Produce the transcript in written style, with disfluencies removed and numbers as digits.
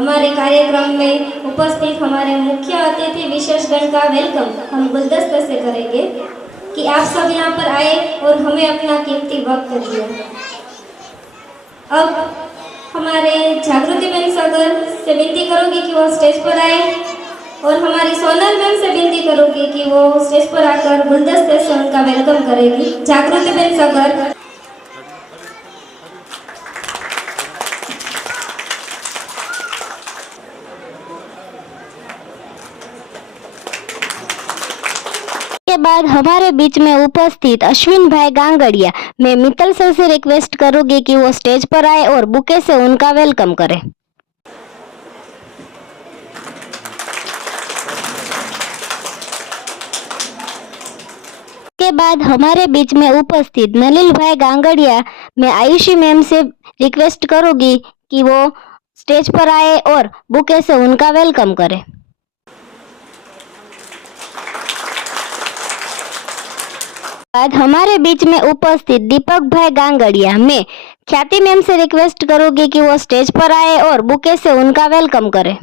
हमारे कार्यक्रम में उपस्थित हमारे मुख्य अतिथि विशेषगण का वेलकम हम गुलदस्ते से करेंगे कि आप सब यहाँ पर आए और हमें अपना कीमती वक्त दिया। अब हमारे जागृति बहन सागर से विनती करूँगी कि वो स्टेज पर आए और हमारी सोनल मैम से विनती करूँगी कि वो स्टेज पर आकर गुलदस्ते से उनका वेलकम करेगी। जागृति बहन सागर। के बाद हमारे बीच में उपस्थित अश्विन भाई गांगड़िया, मैं मित्तल सर से रिक्वेस्ट करूंगी कि वो स्टेज पर आए और बुके से उनका वेलकम करें। के बाद हमारे बीच में उपस्थित नलिल भाई गांगड़िया, मैं आयुषी मैम से रिक्वेस्ट करूंगी कि वो स्टेज पर आए और बुके से उनका वेलकम करें। बाद हमारे बीच में उपस्थित दीपक भाई गांगड़िया, मैं ख्याति मैम से रिक्वेस्ट करूंगी कि वो स्टेज पर आए और बुके से उनका वेलकम करें।